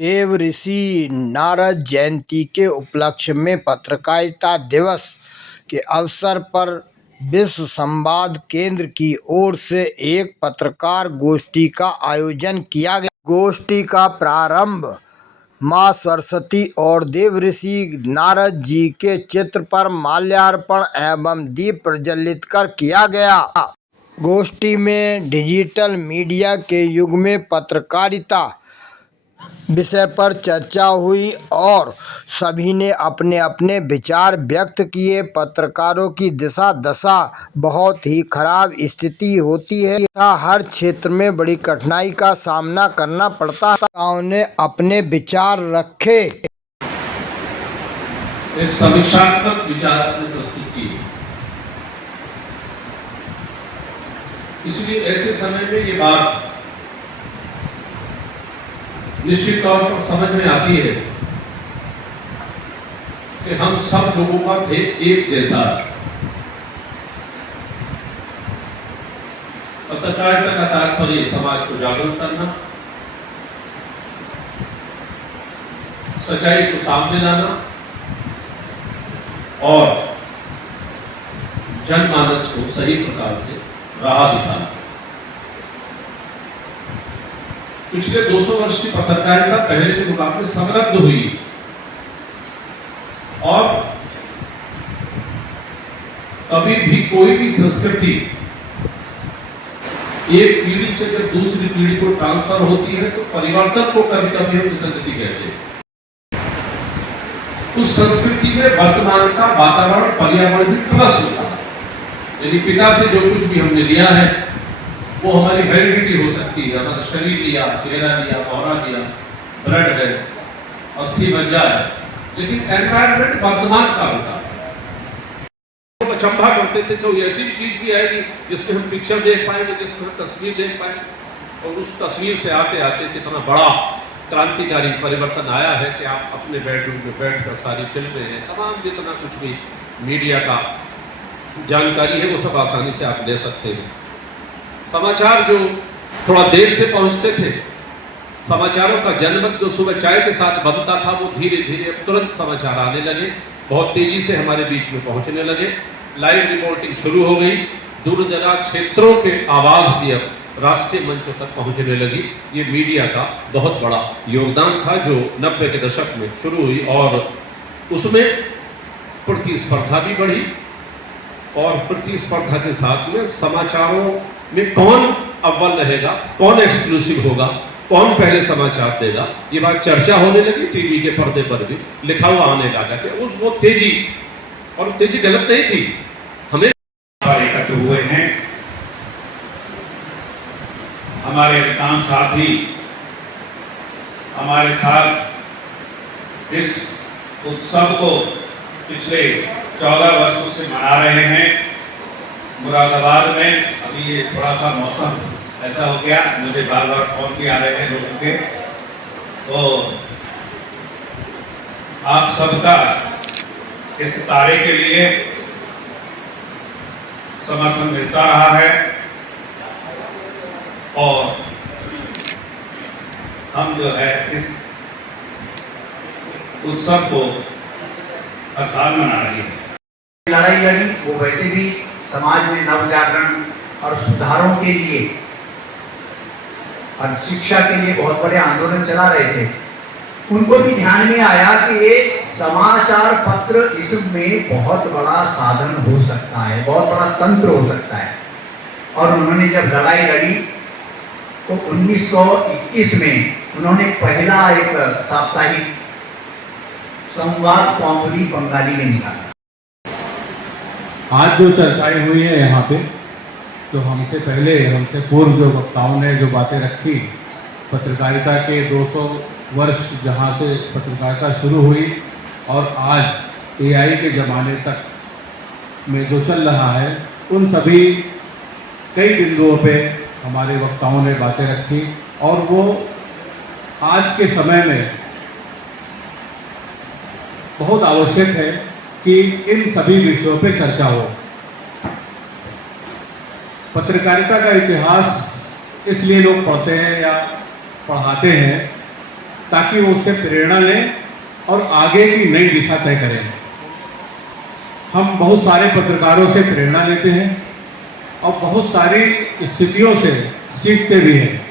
देव ऋषि नारद जयंती के उपलक्ष्य में पत्रकारिता दिवस के अवसर पर विश्व संवाद केंद्र की ओर से एक पत्रकार गोष्ठी का आयोजन किया गया। गोष्ठी का प्रारंभ मां सरस्वती और देव ऋषि नारद जी के चित्र पर माल्यार्पण एवं दीप प्रज्वलित कर किया गया। गोष्ठी में डिजिटल मीडिया के युग में पत्रकारिता विषय पर चर्चा हुई और सभी ने अपने अपने विचार व्यक्त किए। पत्रकारों की दिशा दशा बहुत ही खराब स्थिति होती है, हर क्षेत्र में बड़ी कठिनाई का सामना करना पड़ता है। उन्होंने अपने विचार रखे, एक समीक्षात्मक विचार अपने प्रस्तुत किए। इसलिए ऐसे समय में ये बात निश्चित तौर पर समझ में आती है कि हम सब लोगों का एक जैसा पत्रकारिता का तात्पर्य समाज को जागरूक करना, सच्चाई को सामने लाना और जनमानस को सही प्रकार से राह दिखाना। पिछले 200 वर्ष की पत्रकारिता पहले के मुकाबले समृद्ध हुई और कभी भी कोई भी संस्कृति एक पीढ़ी से जब दूसरी पीढ़ी को ट्रांसफर होती है तो परिवर्तन को कभी कभी हम विसंगति कहते हैं। उस संस्कृति में वर्तमान का वातावरण पर्यावरण भी प्लस होता है। यदि पिता से जो कुछ भी हमने लिया है वो हमारी हेरिडिटी हो सकती है, हमारा शरीर लिया, चेहरा लिया, औरा लिया, ब्लड है, अस्थि मज्जा है, लेकिन एनवायरनमेंट वर्तमान का होता है। तो अचंभा करते थे तो ऐसी भी चीज भी आएगी जिसमें हम पिक्चर देख पाएंगे, जिसमें हम तस्वीर देख पाएंगे और उस तस्वीर से आते आते कितना बड़ा क्रांतिकारी परिवर्तन आया है कि आप अपने बेडरूम में बैठकर सारी फिल्में हैं, तमाम जितना कुछ भी मीडिया का जानकारी है वो सब आसानी से आप ले सकते हैं। समाचार जो थोड़ा देर से पहुंचते थे, समाचारों का जनमत जो सुबह चाय के साथ बनता था वो धीरे धीरे तुरंत समाचार आने लगे, बहुत तेजी से हमारे बीच में पहुंचने लगे। लाइव रिपोर्टिंग शुरू हो गई, दूर दराज क्षेत्रों के आवाज भी अब राष्ट्रीय मंचों तक पहुंचने लगी। ये मीडिया का बहुत बड़ा योगदान था जो 90 के दशक में शुरू हुई और उसमें प्रतिस्पर्धा भी बढ़ी और प्रतिस्पर्धा के साथ में समाचारों में कौन अव्वल रहेगा, कौन एक्सक्लूसिव होगा, कौन पहले समाचार देगा, ये बात चर्चा होने लगी। टीवी के पर्दे पर भी लिखा हुआ आने लगा कि वो तेजी, और तेजी गलत नहीं थी। हमें एकत्र हुए हैं हमारे अधिकांश साथी हमारे साथ इस उत्सव को पिछले 14 वर्षों से मना रहे हैं। मुरादाबाद में अभी ये थोड़ा सा मौसम ऐसा हो गया, मुझे बार बार फोन भी आ रहे हैं लोगों के, तो आप सबका इस कार्य के लिए समर्थन मिलता रहा है और हम जो है इस उत्सव को हर साल मना रही है। लड़ाई लड़ी वो वैसे भी समाज में नव जागरण और सुधारों के लिए और शिक्षा के लिए बहुत बड़े आंदोलन चला रहे थे। उनको भी ध्यान में आया कि एक समाचार पत्र इसमें बहुत बड़ा साधन हो सकता है, बहुत बड़ा तंत्र हो सकता है। और उन्होंने जब लड़ाई लड़ी तो 1921 में उन्होंने पहला एक साप्ताहिक संवाद कौमुदी बंगाली में निकाला। आज जो चर्चाएं हुई है यहाँ पे, तो हमसे पहले, हमसे पूर्व जो वक्ताओं ने जो बातें रखी, पत्रकारिता के 200 वर्ष जहाँ से पत्रकारिता शुरू हुई और आज एआई के ज़माने तक में जो चल रहा है, उन सभी कई बिंदुओं पे हमारे वक्ताओं ने बातें रखी और वो आज के समय में बहुत आवश्यक है कि इन सभी विषयों पे चर्चा हो। पत्रकारिता का इतिहास इसलिए लोग पढ़ते हैं या पढ़ाते हैं ताकि वो उससे प्रेरणा लें और आगे की नई दिशा तय करें। हम बहुत सारे पत्रकारों से प्रेरणा लेते हैं और बहुत सारी स्थितियों से सीखते भी हैं।